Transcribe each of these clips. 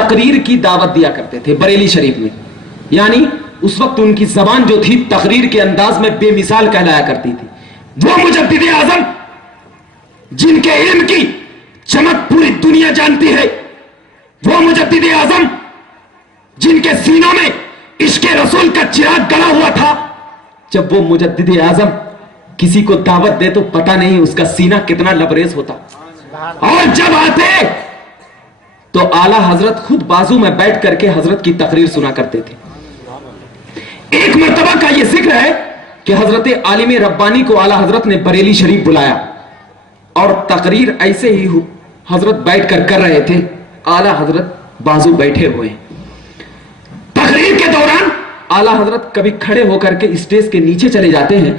تقریر کی دعوت دیا کرتے تھے بریلی شریف میں. یعنی اس وقت ان کی زبان جو تھی تقریر کے انداز میں بے مثال کہلایا کرتی تھی. وہ مجدد اعظم جن کے علم کی چمک پوری دنیا جانتی ہے, وہ مجدد اعظم جن کے سینوں میں عشق رسول کا چراغ گڑا ہوا تھا, جب وہ مجدد اعظم کسی کو دعوت دے تو پتہ نہیں اس کا سینہ کتنا لبریز ہوتا. اور جب آتے تو اعلیٰ حضرت خود بازو میں بیٹھ کر کے حضرت کی تقریر سنا کرتے تھے. ایک مرتبہ کا یہ ذکر ہے کہ حضرت عالم ربانی کو اعلیٰ حضرت نے بریلی شریف بلایا اور تقریر ایسے ہی حضرت بیٹھ کر رہے تھے, اعلیٰ حضرت بازو بیٹھے ہوئے. تقریر کے دوران اعلیٰ حضرت کبھی کھڑے ہو کر کے اسٹیج کے نیچے چلے جاتے ہیں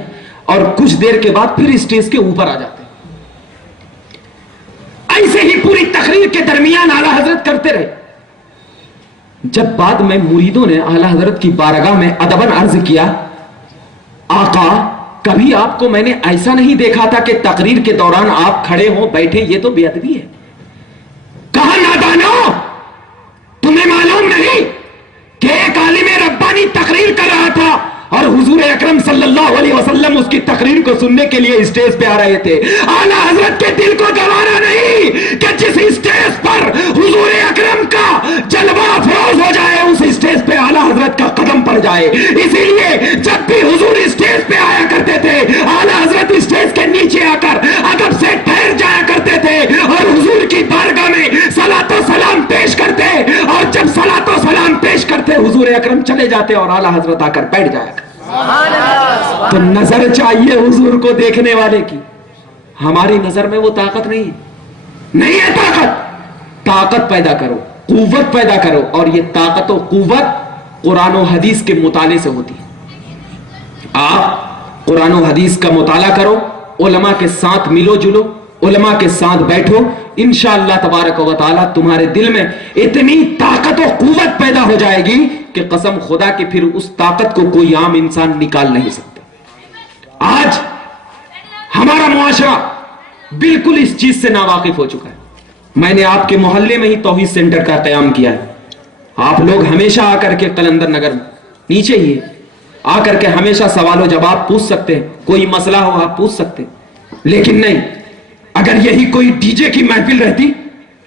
اور کچھ دیر کے بعد پھر اسٹیج کے اوپر آ جاتے ہیں. ایسے ہی پوری تقریر کے درمیان اعلیٰ حضرت کرتے رہے. جب بعد میں مریدوں نے اعلیٰ حضرت کی بارگاہ میں ادباً عرض کیا, آقا کبھی آپ کو میں نے ایسا نہیں دیکھا تھا کہ تقریر کے دوران آپ کھڑے ہو بیٹھے, یہ تو بے ادبی ہے. کہا نادانو, تمہیں معلوم نہیں کہ ایک عالم ربانی تقریر کر رہا تھا اور حضور اکرم صلی اللہ علیہ وسلم اس کی تقریر کو سننے کے لیے اسٹیج پہ آ رہے تھے. اعلیٰ حضرت کے دل کو گوارا نہیں کہ جس اسٹیج پر حضور اکرم کا جلوہ افروز ہو جائے اس اسٹیج پہ اعلیٰ حضرت کا قدم پڑ جائے. اسی لیے جب بھی حضور اسٹیج پہ آیا کرتے تھے, اعلیٰ حضرت اسٹیج کے نیچے آ کر ادب سے ٹھہر جایا کرتے تھے اور حضور کی بارگاہ میں صلاۃ و سلام پیش کرتے, اور جب صلاۃ و سلام پیش کرتے حضور اکرم چلے جاتے اور اعلیٰ حضرت آ کر بیٹھ جایا. تو نظر چاہیے حضور کو دیکھنے والے کی. ہماری نظر میں وہ طاقت نہیں ہے. طاقت پیدا کرو, قوت پیدا کرو, اور یہ طاقت و قوت قرآن و حدیث کے مطالعے سے ہوتی ہے. آپ قرآن و حدیث کا مطالعہ کرو, علماء کے ساتھ ملو جلو, علماء کے ساتھ بیٹھو, انشاءاللہ تبارک و تعالی تمہارے دل میں اتنی طاقت و قوت پیدا ہو جائے گی کہ قسم خدا کہ پھر اس طاقت کو کوئی عام انسان نکال نہیں سکتا. آج ہمارا معاشرہ بالکل اس چیز سے ناواقف ہو چکا ہے. میں نے آپ کے محلے میں ہی توحید سینٹر کا قیام کیا ہے. آپ لوگ ہمیشہ آ کر کے قلندر نگر نیچے ہی آ کر کے ہمیشہ سوال و جواب پوچھ سکتے ہیں, کوئی مسئلہ ہو آپ پوچھ سکتے ہیں. لیکن نہیں, اگر یہی کوئی ڈی جے کی محفل رہتی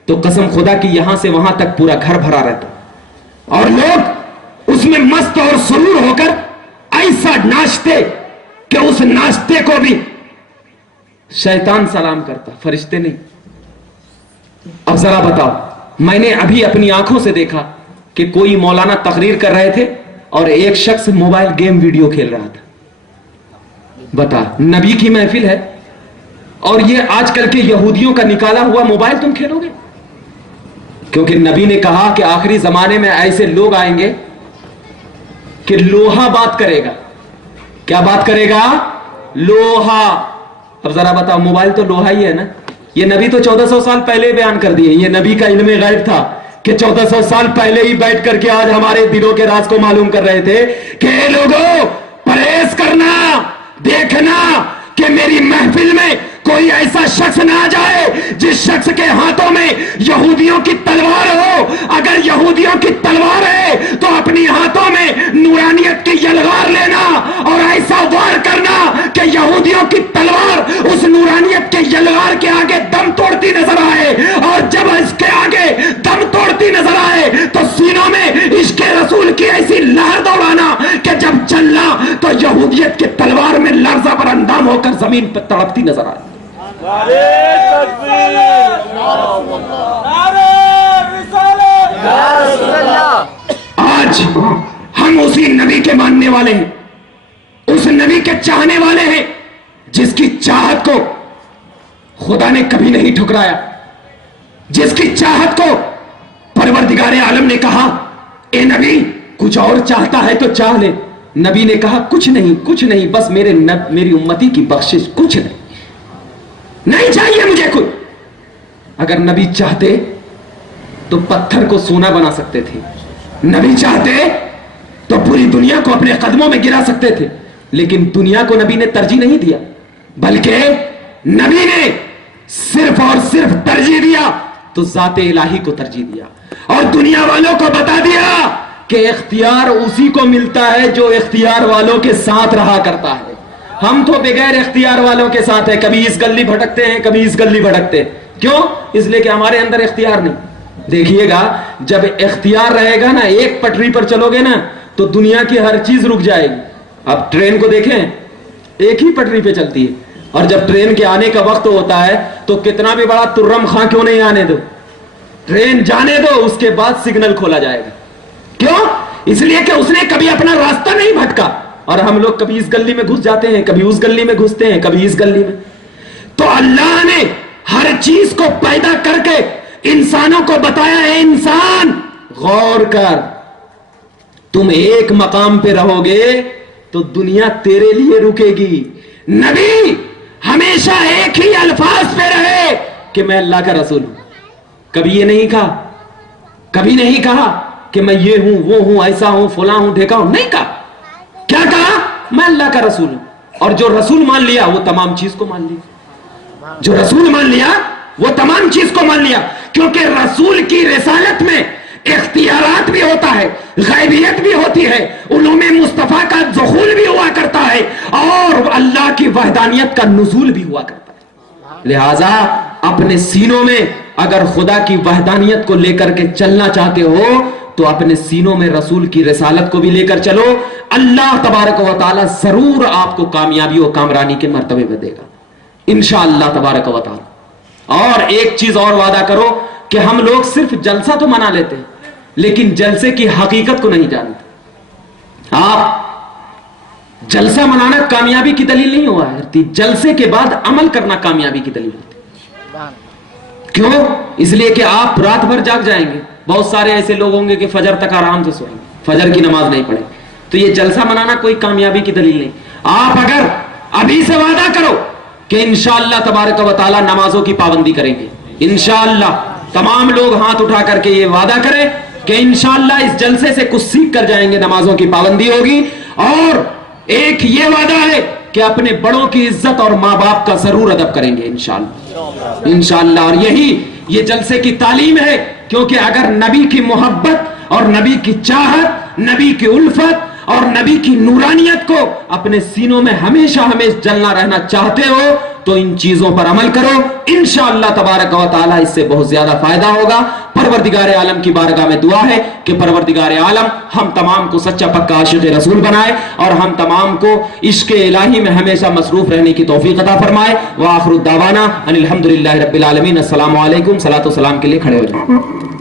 تو قسم خدا کی یہاں سے وہاں تک پورا گھر بھرا رہتا اور لوگ اس میں مست اور سرور ہو کر ایسا ناچتے کہ اس ناچتے کو بھی شیطان سلام کرتا, فرشتے نہیں. اب ذرا بتاؤ, میں نے ابھی اپنی آنکھوں سے دیکھا کہ کوئی مولانا تقریر کر رہے تھے اور ایک شخص موبائل گیم ویڈیو کھیل رہا تھا. بتا, نبی کی محفل ہے اور یہ آج کل کے یہودیوں کا نکالا ہوا موبائل تم کھیلو گے؟ کیونکہ نبی نے کہا کہ آخری زمانے میں ایسے لوگ آئیں گے کہ لوہا بات کرے گا. کیا بات کرے گا؟ لوہا. اب ذرا بتاؤ, موبائل تو لوہا ہی ہے نا. یہ نبی تو 1400 سال پہلے بیان کر دیے. یہ نبی کا علم غیب تھا کہ 1400 سال پہلے ہی بیٹھ کر کے آج ہمارے دلوں کے راز کو معلوم کر رہے تھے کہ اے لوگوں, پرہیز کرنا, دیکھنا کہ میری محفل میں کوئی ایسا شخص نہ آ جائے جس شخص کے ہاتھوں میں یہودیوں کی تلوار ہو. اگر یہودیوں کی تلوار ہے تو اپنی ہاتھوں میں نورانیت کی یلغار لینا اور ایسا وار کرنا کہ یہودیوں کی تلوار اس نورانیت کے یلغار کے آگے دم توڑتی نظر آئے, اور جب اس کے آگے دم توڑتی نظر آئے تو سینوں میں عشق رسول کی ایسی لہر دوڑانا کہ جب چلنا تو یہودیت کی تلوار میں لرزہ پر اندام ہو کر زمین پر تڑپتی نظر آئے. آج ہم اسی نبی کے ماننے والے ہیں, اس نبی کے چاہنے والے ہیں جس کی چاہت کو خدا نے کبھی نہیں ٹھکرایا, جس کی چاہت کو پروردگار عالم نے کہا اے نبی کچھ اور چاہتا ہے تو چاہ لے. نبی نے کہا کچھ نہیں, بس میری امتی کی بخشش, کچھ نہیں چاہیے مجھے کچھ. اگر نبی چاہتے تو پتھر کو سونا بنا سکتے تھے, نبی چاہتے تو پوری دنیا کو اپنے قدموں میں گرا سکتے تھے. لیکن دنیا کو نبی نے ترجیح نہیں دیا, بلکہ نبی نے صرف اور صرف ترجیح دیا تو ذات الہی کو ترجیح دیا. اور دنیا والوں کو بتا دیا کہ اختیار اسی کو ملتا ہے جو اختیار والوں کے ساتھ رہا کرتا ہے. ہم تو بغیر اختیار والوں کے ساتھ ہیں, کبھی اس گلی بھٹکتے ہیں, کبھی اس گلی بھٹکتے ہیں. کیوں؟ اس لیے کہ ہمارے اندر اختیار نہیں. دیکھیے گا جب اختیار رہے گا نا, ایک پٹری پر چلو گے نا تو دنیا کی ہر چیز رک جائے گی. اب ٹرین کو دیکھیں, ایک ہی پٹری پہ چلتی ہے, اور جب ٹرین کے آنے کا وقت ہوتا ہے تو کتنا بھی بڑا ترم خاں کیوں نہیں آنے دو, ٹرین جانے دو, اس کے بعد سگنل کھولا جائے گا. کیوں؟ اس لیے کہ اس نے کبھی اپنا راستہ نہیں بھٹکا. اور ہم لوگ کبھی اس گلی میں گھس جاتے ہیں, کبھی اس گلی میں گھستے ہیں, کبھی اس گلی میں. تو اللہ نے ہر چیز کو پیدا کر کے انسانوں کو بتایا ہے, انسان غور کر, تم ایک مقام پہ رہو گے تو دنیا تیرے لیے رکے گی. نبی ہمیشہ ایک ہی الفاظ پہ رہے کہ میں اللہ کا رسول ہوں. کبھی یہ نہیں کہا, کبھی نہیں کہا کہ میں یہ ہوں, وہ ہوں, ایسا ہوں, فلاں ہوں, ڈھیکا ہوں. نہیں کہا. کیا کہا؟ میں اللہ کا رسول ہوں. اور جو رسول مان لیا وہ تمام چیز کو مان لیا. جو رسول مان لیا وہ تمام چیز کو مان لیا. کیونکہ رسول کی رسالت میں اختیارات بھی ہوتا ہے, غیبیت بھی ہوتی ہے, علوم مصطفیٰ کا ظہور بھی ہوا کرتا ہے, اور اللہ کی وحدانیت کا نزول بھی ہوا کرتا ہے. لہذا اپنے سینوں میں اگر خدا کی وحدانیت کو لے کر کے چلنا چاہتے ہو تو اپنے سینوں میں رسول کی رسالت کو بھی لے کر چلو. اللہ تبارک و تعالی ضرور آپ کو کامیابی و کامرانی کے مرتبے میں دے گا انشاءاللہ تبارک و تعالی. اور ایک چیز اور وعدہ کرو کہ ہم لوگ صرف جلسہ تو منا لیتے ہیں لیکن جلسے کی حقیقت کو نہیں جانتے. آپ جلسہ منانا کامیابی کی دلیل نہیں ہوا ہے, جلسے کے بعد عمل کرنا کامیابی کی دلیل ہوتی. کیوں؟ اس لیے کہ آپ رات بھر جاگ جائیں گے. بہت سارے ایسے لوگ ہوں گے کہ فجر تک آرام سے سوئیں گے, فجر کی نماز نہیں پڑھے. تو یہ جلسہ منانا کوئی کامیابی کی دلیل نہیں. آپ اگر ابھی سے وعدہ کرو کہ انشاءاللہ تبارک و تعالی نمازوں کی پابندی کریں گے, انشاءاللہ تمام لوگ ہاتھ اٹھا کر کے یہ وعدہ کریں کہ انشاءاللہ اس جلسے سے کچھ سیکھ کر جائیں گے, نمازوں کی پابندی ہوگی. اور ایک یہ وعدہ ہے کہ اپنے بڑوں کی عزت اور ماں باپ کا ضرور ادب کریں گے انشاءاللہ, انشاءاللہ. اور یہی یہ جلسے کی تعلیم ہے, کیونکہ اگر نبی کی محبت اور نبی کی چاہت, نبی کی الفت اور نبی کی نورانیت کو اپنے سینوں میں ہمیشہ ہمیشہ جلنا رہنا چاہتے ہو تو ان چیزوں پر عمل کرو. انشاءاللہ تبارک و تعالی اس سے بہت زیادہ فائدہ ہوگا. پروردگار عالم کی بارگاہ میں دعا ہے کہ پروردگار عالم ہم تمام کو سچا پکا عاشق رسول بنائے اور ہم تمام کو عشق الہی میں ہمیشہ مصروف رہنے کی توفیق عطا فرمائے. وآخر الدعوانا ان الحمدللہ رب العالمین. السلام علیکم. صلاۃ و سلام کے لیے کھڑے ہو جائیں.